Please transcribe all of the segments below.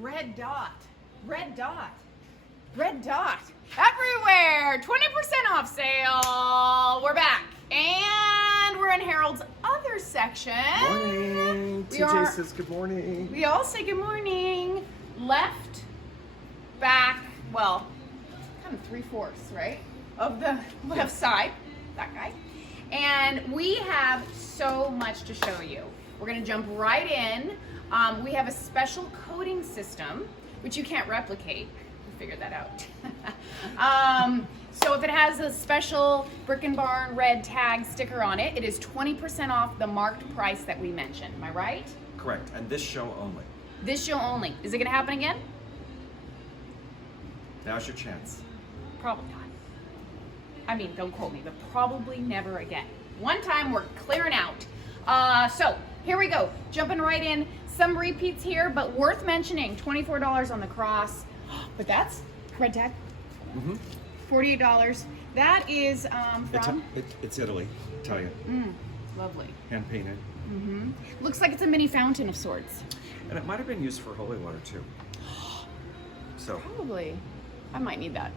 red dot, red dot, red dot everywhere. 20% off sale. We're back. And we're in Harold's other section. Morning. TJ says good morning. We all say good morning. Left, back, well, kind of 3/4, right? Of the left side, that guy. And we have so much to show you. We're gonna jump right in. We have a special coding system, which you can't replicate. We figured that out. So if it has a special Brick and Barn red tag sticker on it, it is 20% off the marked price that we mentioned. Am I right? Correct. And this show only. This show only. Is it gonna happen again? Now's your chance. Probably not. I mean, don't quote me, but probably never again. One time we're clearing out. So here we go. Jumping right in. Some repeats here, but worth mentioning. $24 on the cross. But that's red tag. Mm-hmm. $48. That is from? It's Italy, Italian. Lovely. Hand painted. Mm-hmm. Looks like it's a mini fountain of sorts. And it might have been used for holy water too. So. Probably. I might need that.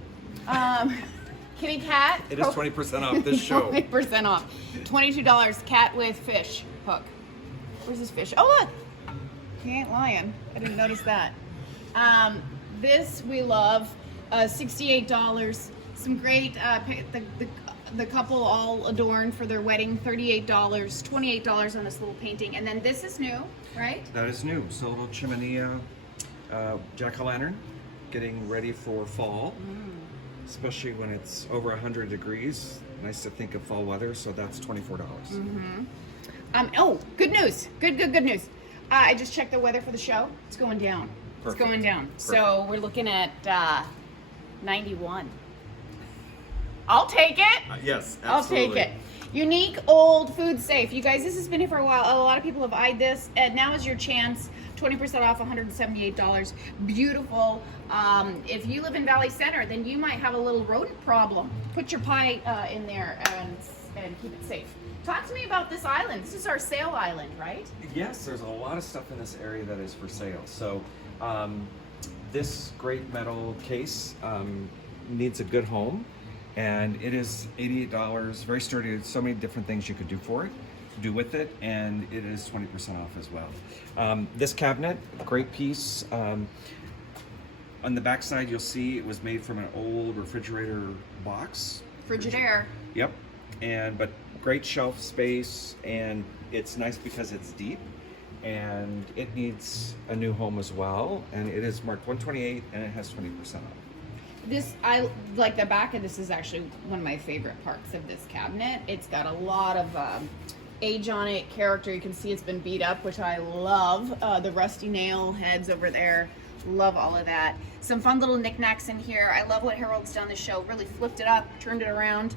Kitty cat. It is 20% off this show. 20% off. $22. Cat with fish hook. Where's this fish? Oh, look. He ain't lying. I didn't notice that. This we love. $68. Some great, the couple all adorned for their wedding. $38. $28 on this little painting. And then this is new, right? That is new. So a little chimenea, jack-o'-lantern, getting ready for fall. Especially when it's over 100 degrees. Nice to think of fall weather, so that's $24. Oh, good news. Good news. I just checked the weather for the show. It's going down. Perfect. It's going down. Perfect. So we're looking at 91. I'll take it. Yes, absolutely. I'll take it. Unique, old, food safe. You guys, this has been here for a while. A lot of people have eyed this, and now is your chance. 20% off, $178. Beautiful. If you live in Valley Center, then you might have a little rodent problem. Put your pie in there and keep it safe. Talk to me about this island. This is our sale island, right? Yes, there's a lot of stuff in this area that is for sale. So this great metal case needs a good home, and it is $88, very sturdy. There's so many different things you could do with it, and it is 20% off as well. This cabinet, great piece. On the back side, you'll see it was made from an old refrigerator box. Frigidaire. Yep, but great shelf space, and it's nice because it's deep, and it needs a new home as well, and it is marked 128, and it has 20% off. This, I like the back of this is actually one of my favorite parts of this cabinet. It's got a lot of age on it, character. You can see it's been beat up, which I love. The rusty nail heads over there. Love all of that. Some fun little knickknacks in here. I love what Harold's done this show. Really flipped it up, turned it around.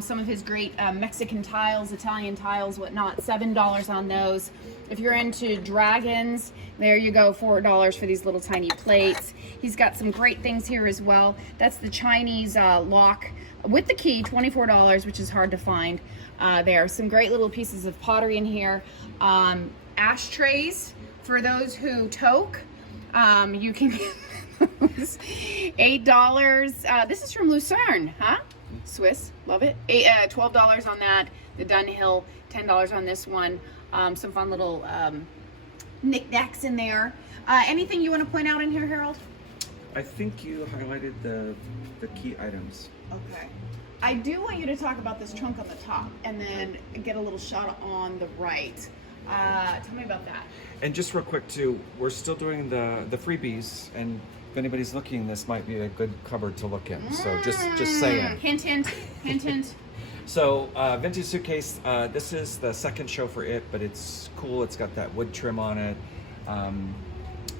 Some of his great Mexican tiles, Italian tiles, whatnot. $7 on those. If you're into dragons, there you go, $4 for these little tiny plates. He's got some great things here as well. That's the Chinese lock with the key, $24, which is hard to find. There are some great little pieces of pottery in here. Ashtrays for those who toke. You can get those. $8. This is from Lucerne, huh? Swiss, love it. $12 on that. The Dunhill, $10 on this one. Some fun little knickknacks in there. Anything you want to point out in here, Harold? I think you highlighted the key items. Okay. I do want you to talk about this trunk on the top and then get a little shot on the right. Tell me about that. And just real quick too, we're still doing the freebies, and if anybody's looking, this might be a good cupboard to look in. So just saying. Hint, hint, hint, hint. So vintage suitcase. This is the second show for it, but it's cool. It's got that wood trim on it.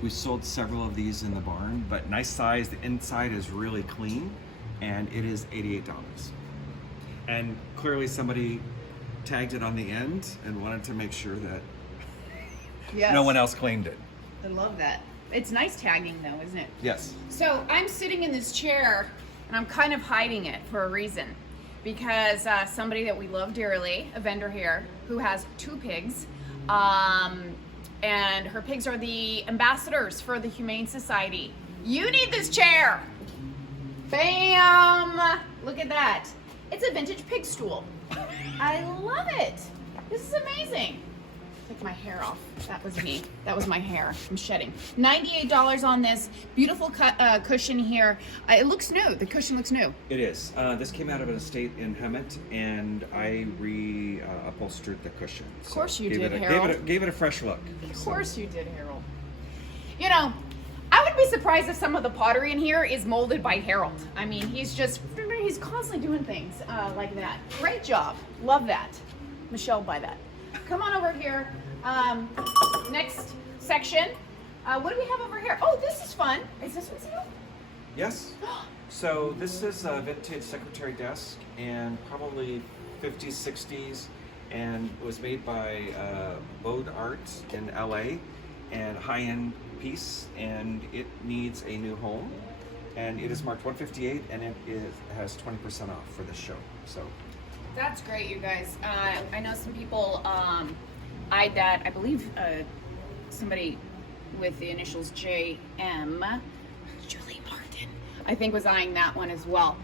We sold several of these in the barn, but nice size. The inside is really clean, and it is $88. And clearly somebody tagged it on the end and wanted to make sure that no one else claimed it. I love that. It's nice tagging though, isn't it? Yes. So I'm sitting in this chair and I'm kind of hiding it for a reason, because somebody that we love dearly, a vendor here who has 2 pigs, and her pigs are the ambassadors for the Humane Society. You need this chair. Bam! Look at that. It's a vintage pig stool. I love it. This is amazing. Take my hair off. That was me. That was my hair. I'm shedding. $98 on this beautiful cushion here. It looks new. The cushion looks new. It is. This came out of an estate in Hemet, and I upholstered the cushion. Of course you did, Harold. Gave it a fresh look. Of course you did, Harold. You know, I would be surprised if some of the pottery in here is molded by Harold. I mean, he's constantly doing things like that. Great job. Love that. Michelle, buy that. Come on over here. Next section. What do we have over here? Oh, this is fun. Is this what's new? Yes. So this is a vintage secretary desk, and probably 50s, 60s, and it was made by Bode Art in LA, and high-end piece, and it needs a new home, and it is marked 158, and it has 20% off for this show. So that's great, you guys. I know some people eyed that. I believe somebody with the initials JM, Julie Martin, I think was eyeing that one as well.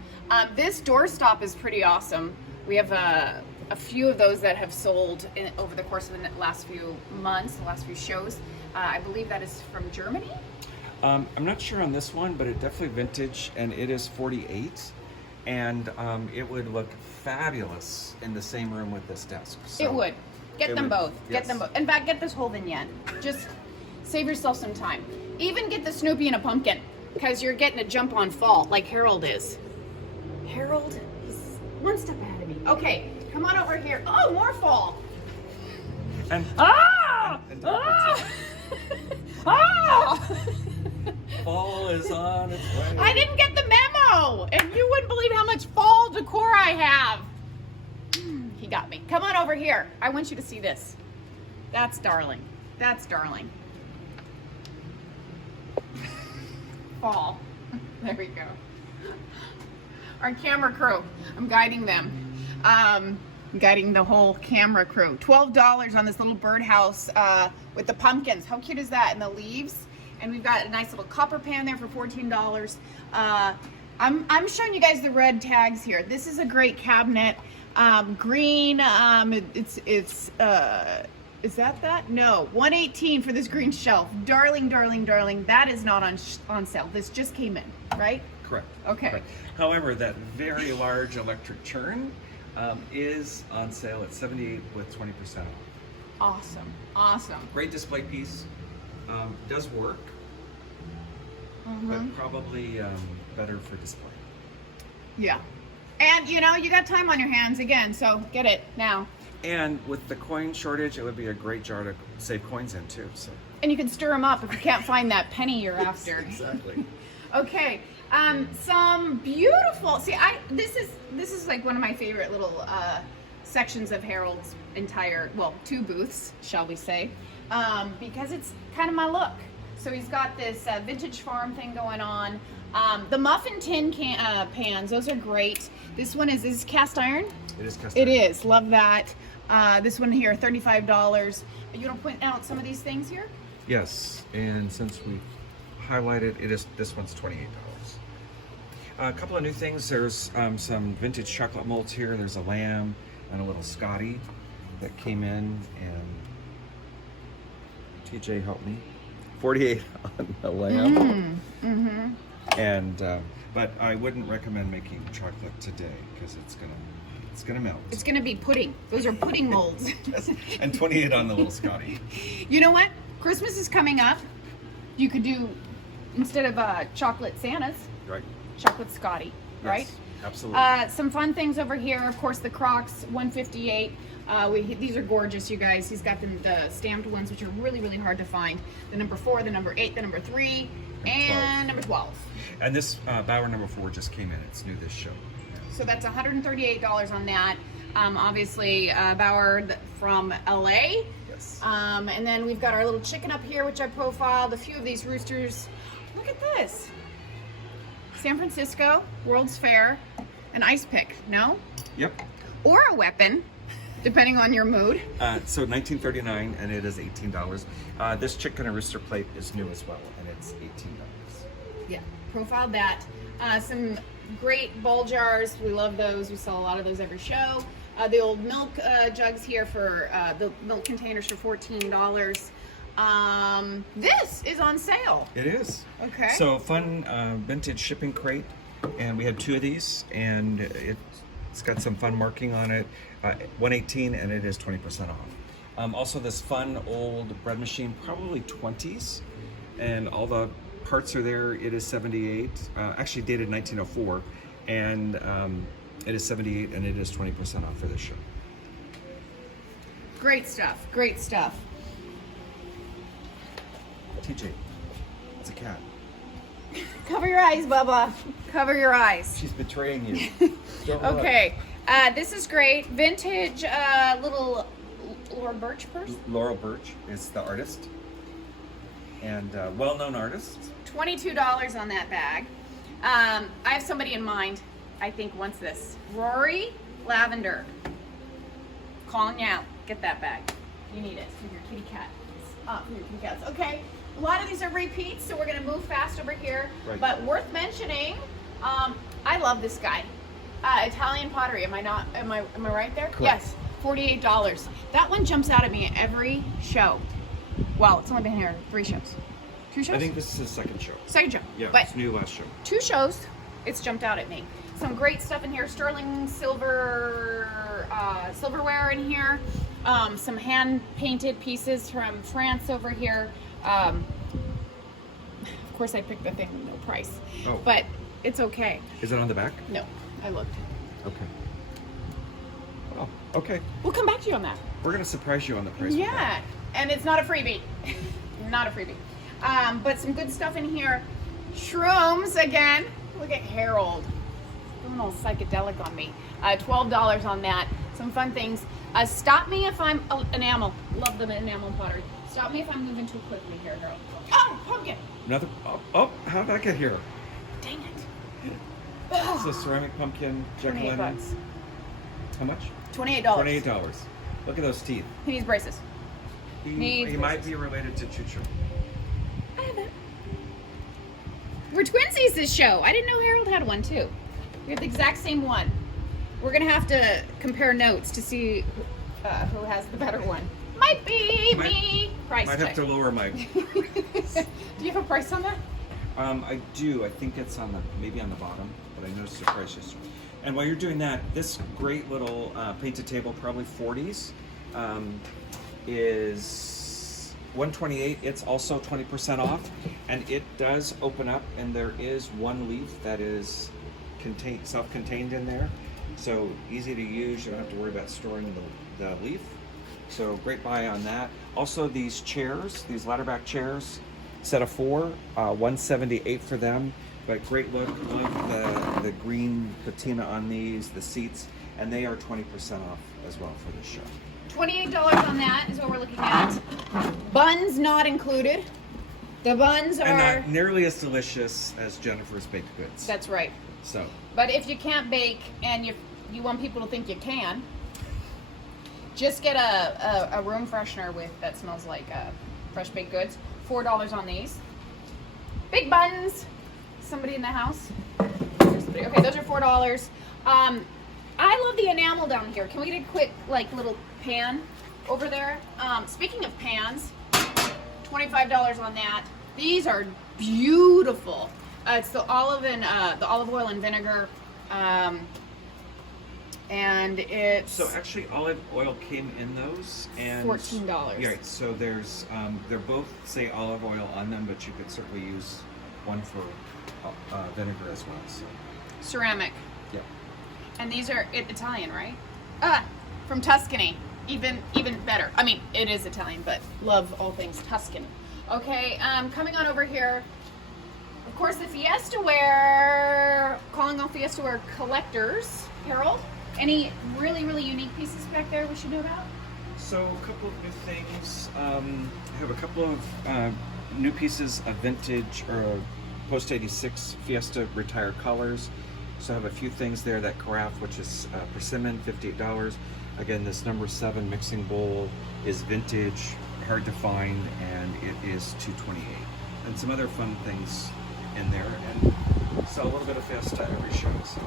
This doorstop is pretty awesome. We have a few of those that have sold over the course of the last few months, the last few shows. I believe that is from Germany. I'm not sure on this one, but it's definitely vintage, and it is 48, and it would look fabulous in the same room with this desk. So it would. Get them both. Yes. Get them both. In fact, get this whole vignette. Just save yourself some time. Even get the Snoopy and a pumpkin, because you're getting a jump on fall, like Harold is. Harold is one step ahead of me. Okay, come on over here. Oh, more fall. And fall is on its way. I didn't get the memo, and you wouldn't believe how much fall decor I have. He got me. Come on over here. I want you to see this. That's darling. That's darling. Fall. There we go. Our camera crew. I'm guiding them. Guiding the whole camera crew. $12 on this little birdhouse with the pumpkins. How cute is that? And the leaves. And we've got a nice little copper pan there for $14. I'm showing you guys the red tags here. This is a great cabinet. Green. Is that? No. $118 for this green shelf. Darling, darling, darling. That is not on sale. This just came in, right? Correct. Okay. Correct. However, that very large electric churn is on sale at $78 with 20% off. Awesome. Awesome. Great display piece. Does work, but probably better for display. Yeah. And you know, you got time on your hands again, so get it now. And with the coin shortage, it would be a great jar to save coins in too. So. And you can stir them up if you can't find that penny you're after. Exactly. Okay. Some beautiful. See, this is like one of my favorite little sections of Harold's entire, well, 2 booths, shall we say, because it's kind of my look. So he's got this vintage farm thing going on. The muffin tin pans, those are great. This one is cast iron? It is cast iron. It is. Love that. This one here, $35. You want to point out some of these things here? Yes, and since we highlighted, this one's $28. A couple of new things. There's some vintage chocolate molds here. There's a lamb and a little Scotty that came in, and TJ helped me. $48 on the lamb. And but I wouldn't recommend making chocolate today because it's gonna melt. It's gonna be pudding. Those are pudding molds. And $28 on the little Scotty. You know what? Christmas is coming up. You could do, instead of chocolate Santas, Right. chocolate Scotty, right? Yes, absolutely. Some fun things over here. Of course, the Crocs, $158. These are gorgeous, you guys. He's got the stamped ones, which are really, really hard to find. The number 4, the number 8, the number 3, and number 12. And this Bauer number 4 just came in. It's new this show. So that's $138 on that. Obviously, Bauer from LA. Yes. And then we've got our little chicken up here, which I profiled. A few of these roosters. Look at this. San Francisco, World's Fair, an ice pick, no? Yep. Or a weapon. depending on your mood. So $19.39, and it is $18. This chicken and rooster plate is new as well, and it's $18. Yeah, profiled that. Some great bowl jars. We love those. We sell a lot of those every show. The old milk jugs here for the milk containers for $14. This is on sale. It is. Okay. So fun vintage shipping crate, and we had 2 of these, and it's got some fun marking on it. $118, and it is 20% off. Also, this fun old bread machine, probably 20s, and all the parts are there. It is 78, actually dated 1904, and it is 78, and it is 20% off for this show. Great stuff. Great stuff. TJ, it's a cat. Cover your eyes, Bubba. Cover your eyes. She's betraying you. Don't look. Okay. This is great. Vintage little Laura Birch purse. Laurel Birch is the artist, and well-known artist. $22 on that bag. I have somebody in mind, I think, wants this. Rory Lavender. Calling you out. Get that bag. You need it for your kitty cat. For your kitty cats. Okay. A lot of these are repeats, so we're going to move fast over here. Right. But worth mentioning, I love this guy. Italian pottery. Am I right there? Correct. Yes. $48. That one jumps out at me at every show. Well, it's only been here 3 shows. 2 shows? I think this is the second show. Second show. Yeah, But it's new last show. 2 shows, it's jumped out at me. Some great stuff in here. Sterling silverware in here. Some hand-painted pieces from France over here. Of course, I picked the thing with no price. Oh. But it's okay. Is it on the back? No, I looked. Okay. Oh, okay. We'll come back to you on that. We're gonna surprise you on the price. with Yeah, that. and it's not a freebie. Not a freebie. But some good stuff in here. Shrooms again. Look at Harold. Going all psychedelic on me. $12 on that. Some fun things. Stop me if I'm enamel. Love the enamel pottery. Stop me if I'm moving too quickly here, Harold. Oh, pumpkin. Another. Oh, how did I get here? Dang it. It's a ceramic pumpkin. Jack 28 Lennon. bucks. How much? $28. $28. Look at those teeth. He needs braces. He might be related to Chucho. I have it. We're twinsies this show. I didn't know Harold had one too. We have the exact same one. We're gonna have to compare notes to see who has the better one. Might be me. Price Might check. have to lower my. Do you have a price on that? I do. I think it's maybe on the bottom, but I noticed the price just. And while you're doing that, this great little painted table, probably 40s, is $128. It's also 20% off, and it does open up, and there is one leaf that is self-contained in there, so easy to use. You don't have to worry about storing the leaf. So great buy on that. Also, these chairs, these ladder-back chairs, set of 4, $178 for them. But great look. Love the green patina on these, the seats, and they are 20% off as well for this show. $28 on that is what we're looking at. Buns not included. The buns are. And not nearly as delicious as Jennifer's baked goods. That's right. So. But if you can't bake and you want people to think you can, just get a room freshener that smells like fresh baked goods. $4 on these. Big buns. Somebody in the house? Okay, those are $4. I love the enamel down here. Can we get a quick little pan over there? Speaking of pans, $25 on that. These are beautiful. It's the olive oil and vinegar, and it's. So actually, olive oil came in those, and $14. Yeah, right. So there's they're both say olive oil on them, but you could certainly use one for vinegar as well. So. Ceramic. Yeah. And these are Italian, right? From Tuscany. Even better. I mean, it is Italian, but love all things Tuscan. Okay, coming on over here. Of course, the Fiesta Ware, calling all Fiesta Ware collectors. Harold, any really, really unique pieces back there we should know about? So a couple of new things. I have a couple of new pieces of vintage or post-86 Fiesta retired colors. So I have a few things there. That carafe, which is persimmon, $58. Again, this number 7 mixing bowl is vintage, hard to find, and it is $228. And some other fun things in there, and sell a little bit of Fiesta every show. So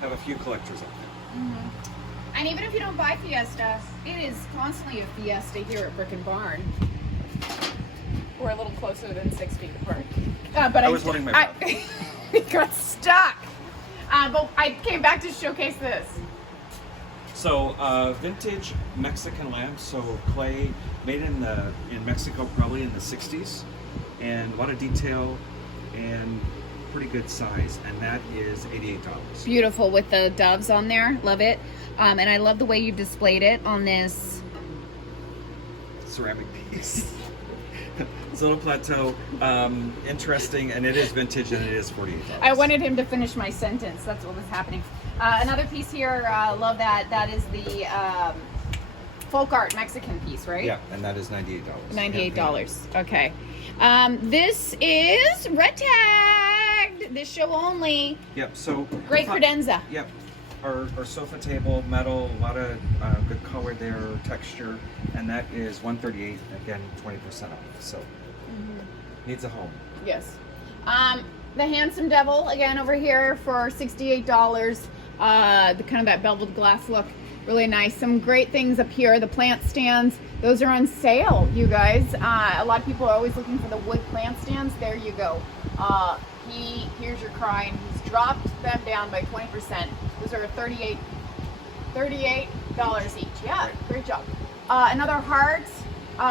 have a few collectors out there. And even if you don't buy Fiesta, it is constantly a Fiesta here at Brick and Barn. We're a little closer than 6 feet apart. But I was holding my breath. We got stuck. But I came back to showcase this. So vintage Mexican lamp, so clay made in Mexico, probably in the 60s, and a lot of detail and pretty good size, and that is $88. Beautiful with the doves on there, love it. And I love the way you displayed it on this Ceramic piece. It's a little plateau, interesting, and it is vintage, and it is $48. I wanted him to finish my sentence. That's what was happening. Another piece here, love that. That is the folk art Mexican piece, right? Yeah, and that is $98. $98. Okay. This is red tagged. This show only. Yep. So Great credenza. Yep. Our sofa table, metal, a lot of good color there, texture, and that is $138. Again, 20% off. So needs a home. Yes. The Handsome Devil again over here for $68. The kind of that beveled glass look, really nice. Some great things up here. The plant stands, those are on sale, you guys. A lot of people are always looking for the wood plant stands. There you go. He hears your cry and he's dropped them down by 20%. Those are $38 each. Yeah, great job. Another heart.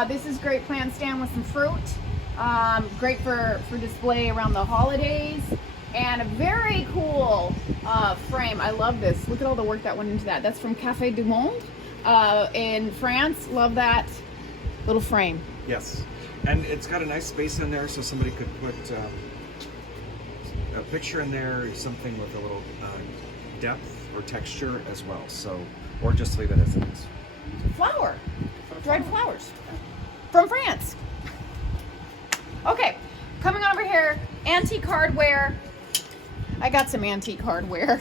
This is great plant stand with some fruit. Great for display around the holidays. And a very cool frame. I love this. Look at all the work that went into that. That's from Café du Monde in France. Love that little frame. Yes, and it's got a nice space in there, so somebody could put a picture in there, something with a little depth or texture as well. So, or just leave it as it is. Flower. Dried flowers. From France. Okay, coming over here, antique hardware. I got some antique hardware.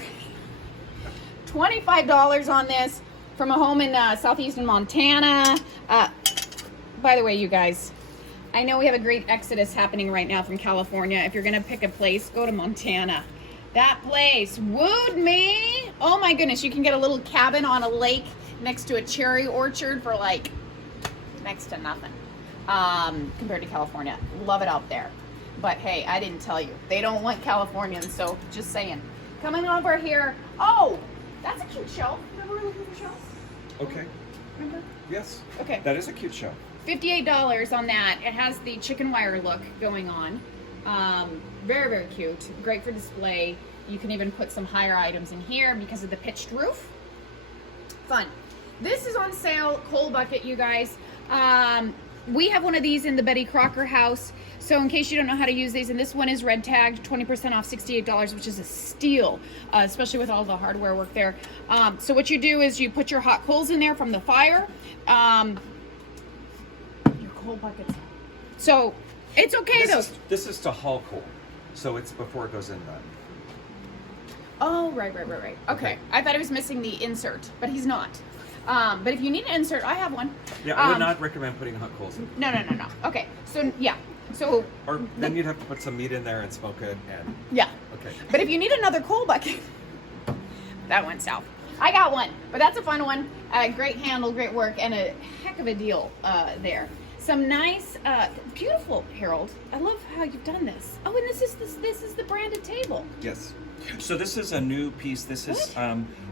$25 on this from a home in southeastern Montana. By the way, you guys, I know we have a great exodus happening right now from California. If you're gonna pick a place, go to Montana. That place wooed me. Oh my goodness, you can get a little cabin on a lake next to a cherry orchard for like next to nothing compared to California. Love it out there. But hey, I didn't tell you. They don't want Californians, so just saying. Coming over here. Oh, that's a cute shelf. Remember we were looking for shelves? Okay. Remember? Yes. Okay. That is a cute show. $58 on that. It has the chicken wire look going on. Very, very cute. Great for display. You can even put some higher items in here because of the pitched roof. Fun. This is on sale, coal bucket, you guys. We have one of these in the Betty Crocker house. So in case you don't know how to use these, and this one is red tagged, 20% off, $68, which is a steal, especially with all the hardware work there. So what you do is you put your hot coals in there from the fire. Your coal buckets. So it's okay though. This is to haul coal, so it's before it goes in the. Oh, right. Okay. I thought he was missing the insert, but he's not. But if you need an insert, I have one. Yeah, I would not recommend putting hot coals in. No. Okay, so yeah. So or then you'd have to put some meat in there and smoke it and yeah. Okay. But if you need another coal bucket, that went south. I got one, but that's a fun one. Great handle, great work, and a heck of a deal there. Some nice, beautiful, Harold. I love how you've done this. Oh, and this is the branded table. Yes. So this is a new piece. This is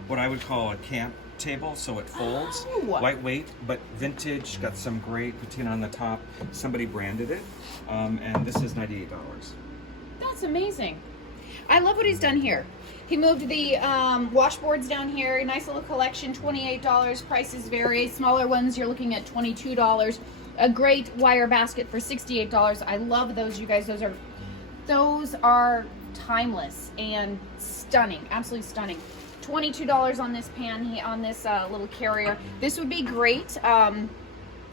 what I would call a camp table, so it folds. Oh. Lightweight, but vintage. Got some great patina on the top. Somebody branded it, and this is $98. That's amazing. I love what he's done here. He moved the washboards down here. Nice little collection, $28. Prices vary. Smaller ones, you're looking at $22. A great wire basket for $68. I love those, you guys. Those are timeless and stunning. Absolutely stunning. $22 on this pan, on this little carrier. This would be great. I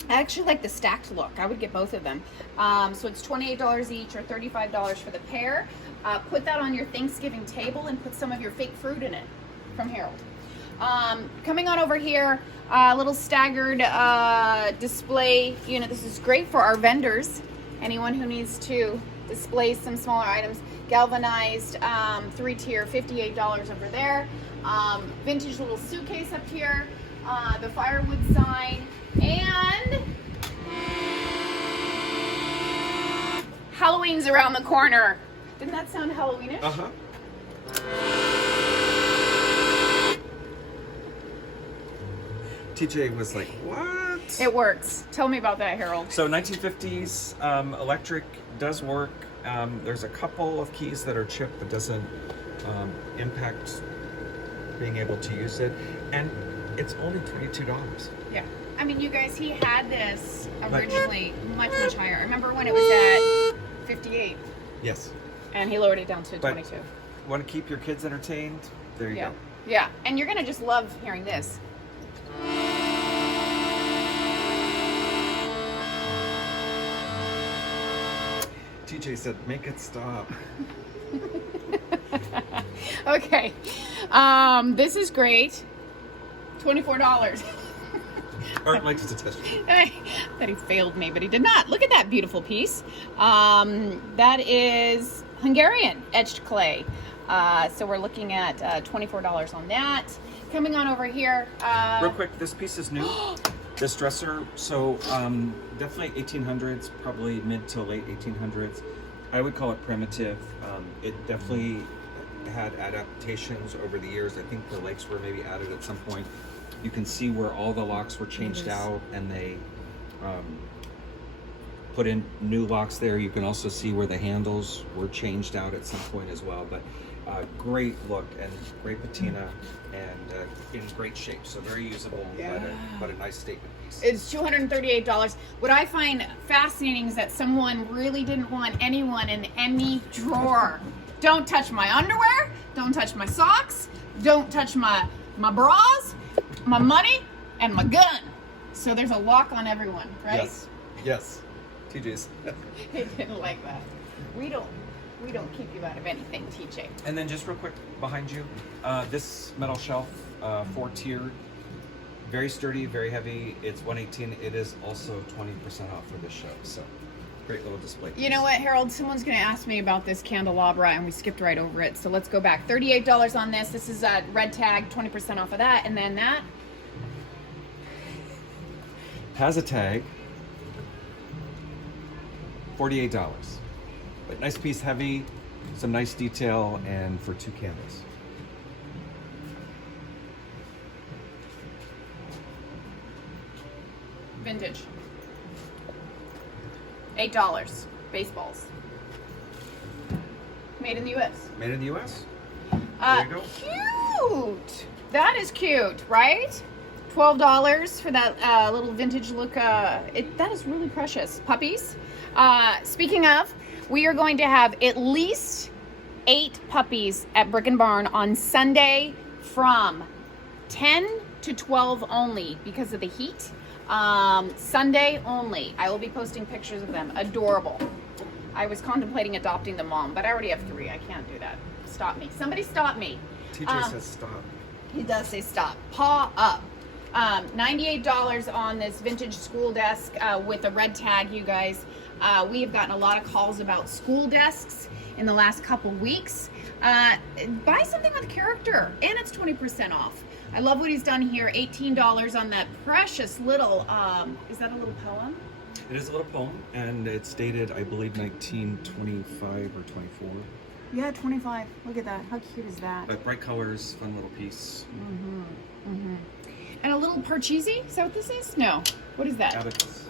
actually like the stacked look. I would get both of them. So it's $28 each or $35 for the pair. Put that on your Thanksgiving table and put some of your fake fruit in it from Harold. Coming on over here, a little staggered display unit. This is great for our vendors. Anyone who needs to display some smaller items. Galvanized 3-tier, $58 over there. Vintage little suitcase up here. The firewood sign. And Halloween's around the corner. Didn't that sound Halloweenish? Uh-huh. TJ was like, what? It works. Tell me about that, Harold. So 1950s electric does work. There's a couple of keys that are chipped that doesn't impact being able to use it. And it's only $22. Yeah. I mean, you guys, he had this originally much higher. I remember when it was at 58. Yes. And he lowered it down to But 22. Want to keep your kids entertained? There you Yeah. go. Yeah. And you're going to just love hearing this. TJ said, make it stop. Okay. This is great. $24. Art likes to test you. That he failed me, but he did not. Look at that beautiful piece. That is Hungarian etched clay. So we're looking at $24 on that. Coming on over here. Real quick, this piece is new. This dresser, so definitely 1800s, probably mid to late 1800s. I would call it primitive. It definitely had adaptations over the years. I think the legs were maybe added at some point. You can see where all the locks were changed out, and they put in new locks there. You can also see where the handles were changed out at some point as well. But great look and great patina, and in great shape. So very usable, but a nice statement piece. It's $238. What I find fascinating is that someone really didn't want anyone in any drawer. Don't touch my underwear. Don't touch my socks. Don't touch my bras, my money, and my gun. So there's a lock on everyone, right? Yes. Yes. TJ's. He didn't like that. We don't keep you out of anything, TJ. And then just real quick behind you, this metal shelf, 4-tiered, very sturdy, very heavy. It's $118. It is also 20% off for this show. So great little display piece. You know what, Harold? Someone's going to ask me about this candelabra, and we skipped right over it. So let's go back. $38 on this. This is a red tag, 20% off of that. And then that. Has a tag, $48. But nice piece, heavy, some nice detail, and for 2 candles. Vintage. $8. Baseballs. Made in the U.S. Made in the U.S. There you go. Cute. That is cute, right? $12 for that little vintage look. That is really precious. Puppies. Speaking of, we are going to have at least 8 puppies at Brick and Barn on Sunday from 10 to 12 only because of the heat. Sunday only. I will be posting pictures of them. Adorable. I was contemplating adopting the mom, but I already have 3. I can't do that. Stop me. Somebody stop me. TJ says stop. He does say stop. Paw up. $98 on this vintage school desk with a red tag, you guys. We have gotten a lot of calls about school desks in the last couple weeks. Buy something with character, and it's 20% off. I love what he's done here. $18 on that precious little, is that a little poem? It is a little poem, and it's dated, I believe, 1925 or 24. Yeah, 25. Look at that. How cute is that? But bright colors, fun little piece. And a little parcheesi? Is that what this is? No. What is that? Abacus.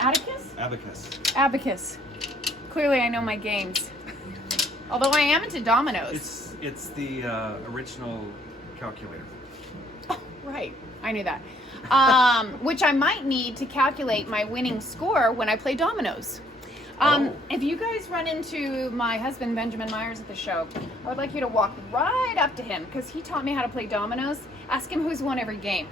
Atticus? Abacus. Abacus. Clearly I know my games. Although I am into dominoes. It's the original calculator. Oh, right. I knew that. Which I might need to calculate my winning score when I play dominoes. If you guys run into my husband, Benjamin Myers, at the show, I would like you to walk right up to him because he taught me how to play dominoes. Ask him who's won every game.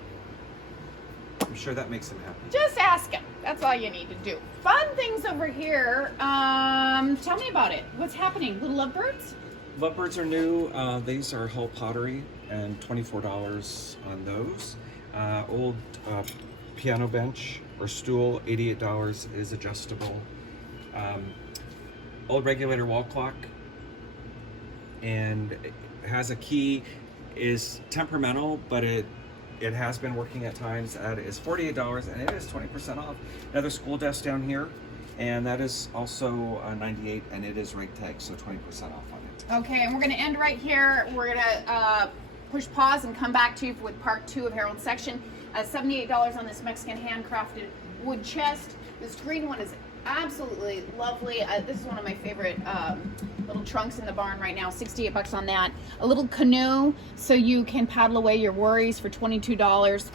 I'm sure that makes him happy. Just ask him. That's all you need to do. Fun things over here. Tell me about it. What's happening? Little lovebirds? Lovebirds are new. These are Hull Pottery and $24 on those. Old piano bench or stool, $88 is adjustable. Old regulator wall clock, and it has a key, is temperamental, but it has been working at times. That is $48, and it is 20% off. Another school desk down here, and that is also $98, and it is rate tag, so 20% off on it. Okay, and we're going to end right here. We're going to push pause and come back to you with part 2 of Harold's section. $78 on this Mexican handcrafted wood chest. This green one is absolutely lovely. This is one of my favorite little trunks in the barn right now. $68 on that. A little canoe so you can paddle away your worries for $22.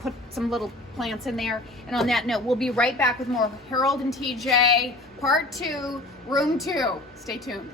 Put some little plants in there. And on that note, we'll be right back with more Harold and TJ part 2, room 2. Stay tuned.